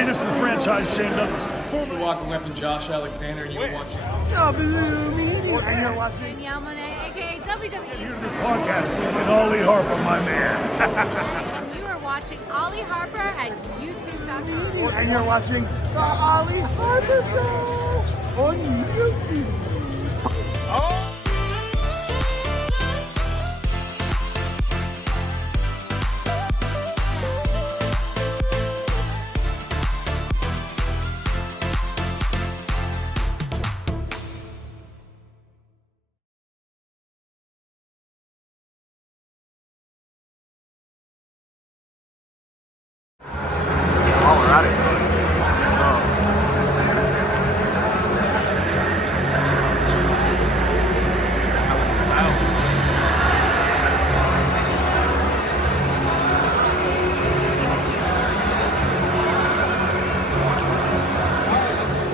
Hey, this is the franchise Shane Douglas. The walking weapon, Josh Alexander, and you're watching. And you're watching. Yamane, aka WWE. Here to this podcast with Ollie Harper, my man. And you are watching Ollie Harper at YouTube.com. And you're watching the Ollie Harper Show on YouTube.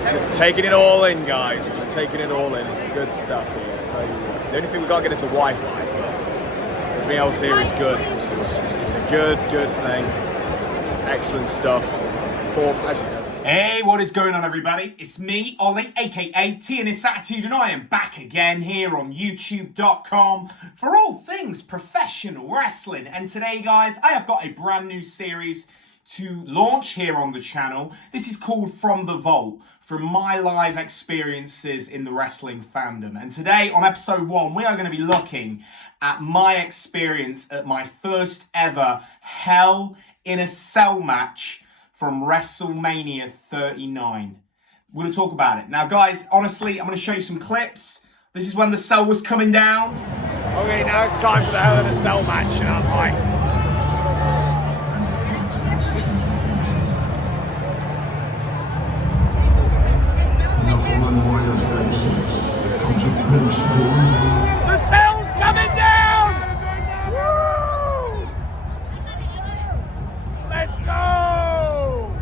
Just taking it all in, guys. We're just taking it all in. It's good stuff here. I tell you what. The only thing we got to get is the Wi-Fi. Everything else here is good. It's a good thing. Excellent stuff. Hey, what is going on, everybody? It's me, Ollie, aka TNSAttitude, and I am back again here on YouTube.com for all things professional wrestling. And today, guys, I have got a brand new series to launch here on the channel. This is called From the Vault, from my live experiences in the wrestling fandom. And today, on episode 1, we are going to be looking at my experience at my first ever Hell in a Cell match from WrestleMania 39. We're going to talk about it. Now, guys, honestly, I'm going to show you some clips. This is when the cell was coming down. Okay, now it's time for the Hell in a Cell match, and I'm hyped. The cell's coming down! Woo! Let's go!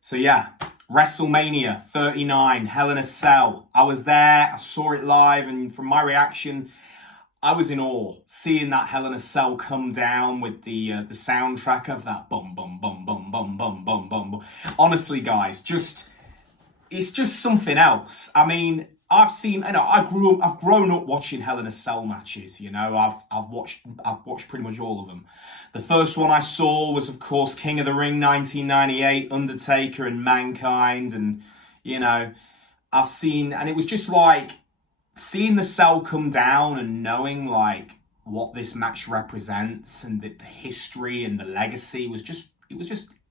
So yeah, WrestleMania 39, Hell in a Cell. I was there, I saw it live, and from my reaction, I was in awe. Seeing that Hell in a Cell come down with the soundtrack of that bum bum bum bum bum bum bum bum. Honestly, guys, it's just something else. I mean, I've grown up watching Hell in a Cell matches. You know, I've watched pretty much all of them. The first one I saw was, of course, King of the Ring 1998, Undertaker and Mankind, and you know, I've seen, and it was just like seeing the cell come down and knowing like what this match represents and the history and the legacy was just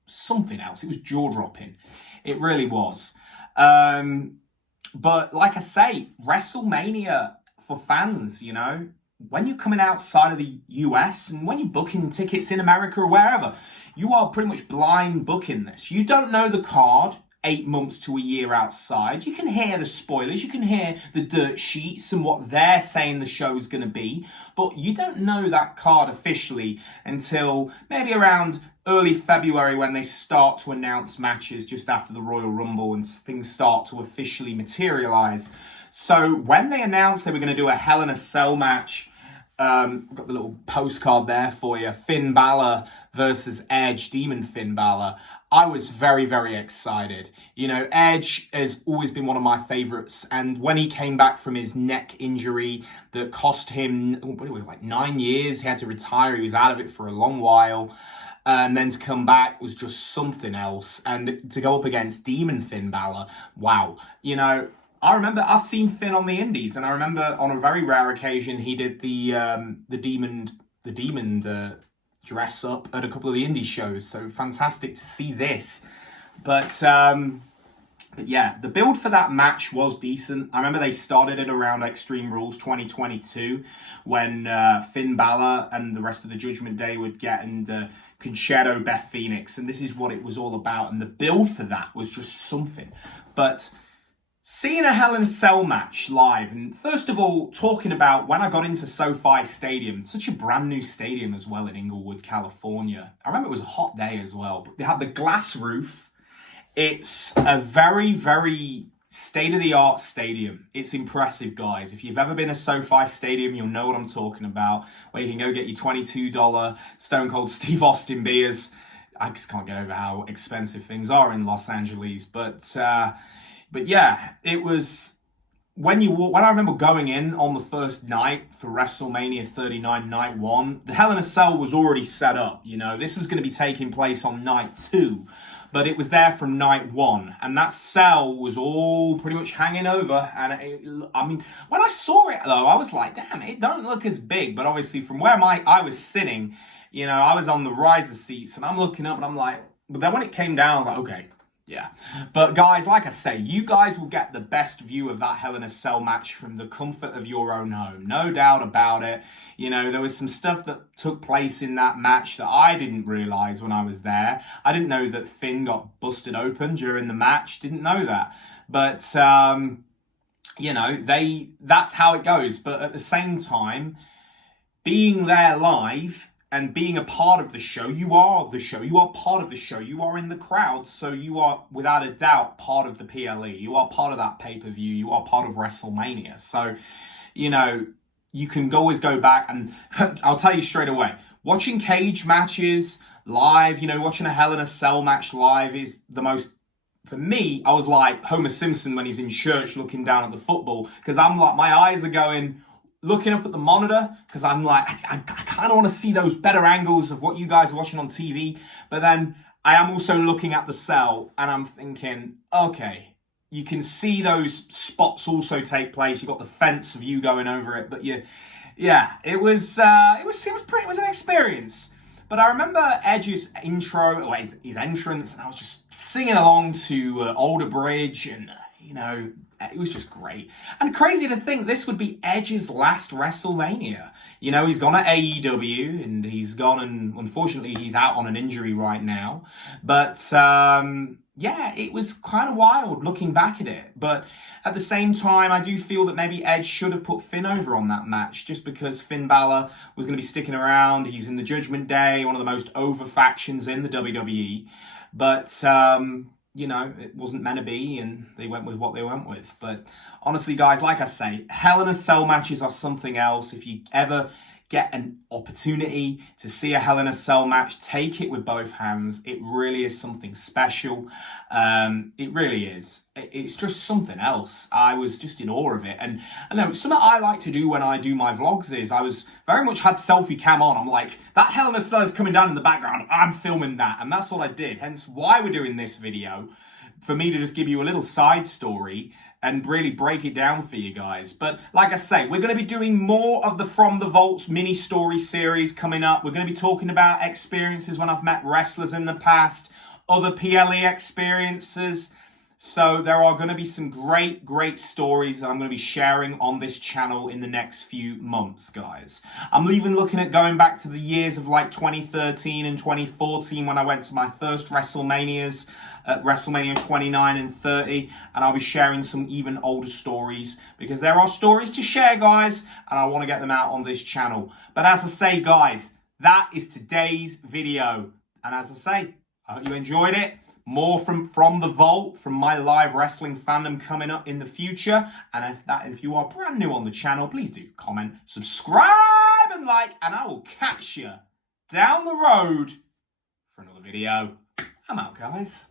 something else. It was jaw-dropping. It really was. But like I say, WrestleMania for fans, you know, when you're coming outside of the US and when you're booking tickets in America or wherever, you are pretty much blind booking this. You don't know the card 8 months to a year outside. You can hear the spoilers, you can hear the dirt sheets and what they're saying the show is going to be, but you don't know that card officially until maybe around early February when they start to announce matches just after the Royal Rumble and things start to officially materialize. So when they announced they were going to do a Hell in a Cell match, I've got the little postcard there for you. Finn Balor versus Edge, Demon Finn Balor. I was very, very excited. You know, Edge has always been one of my favorites. And when he came back from his neck injury that cost him, what it was, like 9 years, he had to retire. He was out of it for a long while. And then to come back was just something else. And to go up against Demon Finn Balor, wow. You know, I remember I've seen Finn on the indies, and I remember on a very rare occasion he did the demon dress up at a couple of the indie shows. So fantastic to see this. But yeah, the build for that match was decent. I remember they started it around Extreme Rules 2022 when Finn Balor and the rest of the Judgment Day would get and Concerto Beth Phoenix, and this is what it was all about. And the build for that was just something. But seeing a Hell in a Cell match live, and first of all, talking about when I got into SoFi Stadium, such a brand new stadium as well in Inglewood, California. I remember it was a hot day as well. But they had the glass roof, It's a very, very state-of-the-art stadium. It's impressive, guys. If you've ever been to SoFi Stadium, you'll know what I'm talking about, where you can go get your $22 Stone Cold Steve Austin beers. I just can't get over how expensive things are in Los Angeles. But yeah, it was... When I remember going in on the first night for WrestleMania 39 Night 1, the Hell in a Cell was already set up. You know, this was going to be taking place on night 2. But it was there from night 1, and that cell was all pretty much hanging over. And I mean, when I saw it though, I was like, damn, it don't look as big. But obviously from where I was sitting, you know, I was on the riser seats, and I'm looking up and I'm like, but then when it came down, I was like, okay, yeah. But guys, like I say, you guys will get the best view of that Hell in a Cell match from the comfort of your own home. No doubt about it. You know, there was some stuff that took place in that match that I didn't realise when I was there. I didn't know that Finn got busted open during the match. Didn't know that. But, you know, that's how it goes. But at the same time, being there live and being a part of the show, you are the show. You are part of the show. You are in the crowd. So you are, without a doubt, part of the PLE. You are part of that pay-per-view. You are part of WrestleMania. So, you know, you can always go back. And I'll tell you straight away, watching cage matches live, you know, watching a Hell in a Cell match live is the most... For me, I was like Homer Simpson when he's in church looking down at the football. Because I'm like, my eyes are going... looking up at the monitor, because I'm like, I kind of want to see those better angles of what you guys are watching on TV. But then I am also looking at the cell, and I'm thinking, okay, you can see those spots also take place. You've got the fence of you going over it, but yeah, it was an experience. But I remember Edge's intro, or his entrance, and I was just singing along to Older Bridge, and you know, it was just great. And crazy to think this would be Edge's last WrestleMania. You know, he's gone to AEW, and he's gone, and unfortunately he's out on an injury right now. But yeah, it was kind of wild looking back at it. But at the same time, I do feel that maybe Edge should have put Finn over on that match, just because Finn Balor was going to be sticking around. He's in the Judgment Day, one of the most over factions in the WWE. But you know, it wasn't meant to be, and they went with what they went with. But honestly, guys, like I say, Hell in a Cell matches are something else. If you ever get an opportunity to see a Hell in a Cell match, take it with both hands. It really is something special. It really is. It's just something else. I was just in awe of it. And I know something I like to do when I do my vlogs is I was very much had selfie cam on. I'm like, that Hell in a Cell is coming down in the background. I'm filming that. And that's what I did. Hence why we're doing this video. For me to just give you a little side story and really break it down for you guys. But like I say, we're going to be doing more of the From the Vaults mini story series coming up. We're going to be talking about experiences when I've met wrestlers in the past, other PLE experiences. So there are going to be some great stories that I'm going to be sharing on this channel in the next few months, guys. I'm even looking at going back to the years of like 2013 and 2014 when I went to my first WrestleManias, at WrestleMania 29 and 30, and I'll be sharing some even older stories because there are stories to share, guys, and I want to get them out on this channel. But as I say, guys, that is today's video. And as I say, I hope you enjoyed it. More from the vault, from my live wrestling fandom coming up in the future. And if you are brand new on the channel, please do comment, subscribe, and like, and I will catch you down the road for another video. I'm out, guys.